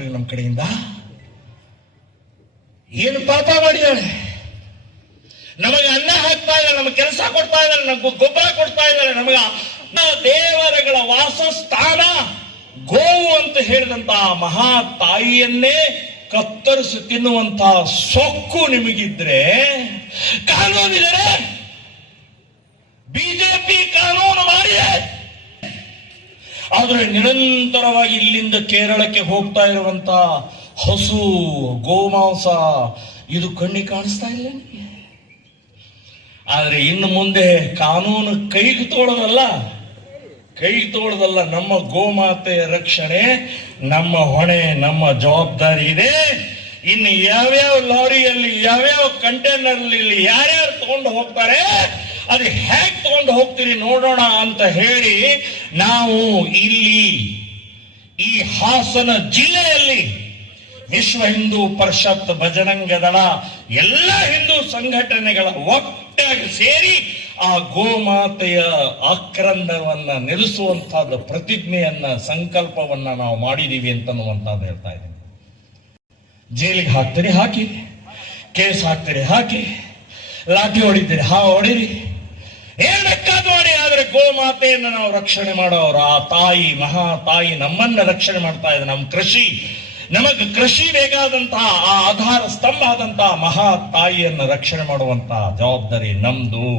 ಅವ್ರಿಗೆ ನಮ್ಮ ಕಡೆಯಿಂದ? ಏನು ಪಾಪ ಮಾಡಿದಾಳೆ? ನಮಗೆ ಅನ್ನ ಹಾಕ್ತಾ ಇದ್ದಾಳೆ, ನಮಗೆ ಕೆಲಸ ಕೊಡ್ತಾ ಇದ್ದಾಳೆ, ನಮಗೆ ಗೊಬ್ಬರ ಕೊಡ್ತಾ ಇದ್ದಾಳೆ, ನಮಗ ದೇವರುಗಳ ವಾಸಸ್ಥಾನ ಗೋವು ಅಂತ ಹೇಳಿದಂತ ಮಹಾ ತಾಯಿಯನ್ನೇ ಕತ್ತರಿಸಿ ತಿನ್ನುವಂತ ಸೊಕ್ಕು ನಿಮಗಿದ್ರೆ ಕಾನೂನಿದೆ. ಬಿಜೆಪಿ ಕಾನೂನು ಮಾಡಿದೆ. ಆದ್ರೆ ನಿರಂತರವಾಗಿ ಇಲ್ಲಿಂದ ಕೇರಳಕ್ಕೆ ಹೋಗ್ತಾ ಇರುವಂತ ಹಸು ಗೋಮಾಂಸ ಇದು ಕಣ್ಣಿಗೆ ಕಾಣಿಸ್ತಾ ಇಲ್ಲ. ಆದ್ರೆ ಇನ್ನು ಮುಂದೆ ಕಾನೂನು ಕೈಗೆ ತೋಳದಲ್ಲ, ನಮ್ಮ ಗೋಮಾತೆಯ ರಕ್ಷಣೆ ನಮ್ಮ ಹೊಣೆ, ನಮ್ಮ ಜವಾಬ್ದಾರಿ ಇದೆ. ಇನ್ನು ಯಾವ್ಯಾವ ಲಾರಿಯಲ್ಲಿ ಯಾವ್ಯಾವ ಕಂಟೈನರ್ ಯಾರ್ಯಾರು ತಗೊಂಡು ಹೋಗ್ತಾರೆ, ಅದು ಹೇಗೆ ತಗೊಂಡು ಹೋಗ್ತೀರಿ ನೋಡೋಣ ಅಂತ ಹೇಳಿ ನಾವು ಇಲ್ಲಿ ಈ ಹಾಸನ ಜಿಲ್ಲೆಯಲ್ಲಿ ವಿಶ್ವ ಹಿಂದೂ ಪರಿಷತ್, ಬಜರಂಗ ದಳ, ಎಲ್ಲ ಹಿಂದೂ ಸಂಘಟನೆಗಳ ಒಟ್ಟಾಗಿ ಸೇರಿ ಆ ಗೋಮಾತೆಯ ಆಕ್ರಂದವನ್ನ ನಿಲ್ಲಿಸುವಂತಹದ್ದು ಪ್ರತಿಜ್ಞೆಯನ್ನ, ಸಂಕಲ್ಪವನ್ನ ನಾವು ಮಾಡಿದೀವಿ ಅಂತನ್ನುವಂತದ್ದು ಹೇಳ್ತಾ ಇದ್ದೀನಿ. ಜೈಲಿಗೆ ಹಾಕ್ತೀರಿ ಹಾಕಿ, ಕೇಸ್ ಹಾಕ್ತೀರಿ ಹಾಕಿ, ಲಾಠಿ ಹೊಡಿತೀರಿ ಹೊಡಿರಿ, ಏನ್ ಬೇಕಾದ್ರೂ ಮಾಡಿ. ಆದ್ರೆ ಗೋಮಾತೆಯನ್ನು ನಾವು ರಕ್ಷಣೆ ಮಾಡೋರು, ಆ ತಾಯಿ, ಮಹಾ ತಾಯಿ ನಮ್ಮನ್ನ ರಕ್ಷಣೆ ಮಾಡ್ತಾ ಇದೆ. ನಮ್ಮ ಕೃಷಿ, ನಮಗೆ ಕೃಷಿ ಬೇಕಾದಂತಹ ಆ ಆಧಾರ ಸ್ತಂಭ ಆದಂತಹ ಮಹಾ ತಾಯಿಯನ್ನು ರಕ್ಷಣೆ ಮಾಡುವಂತಹ ಜವಾಬ್ದಾರಿ ನಮ್ದು.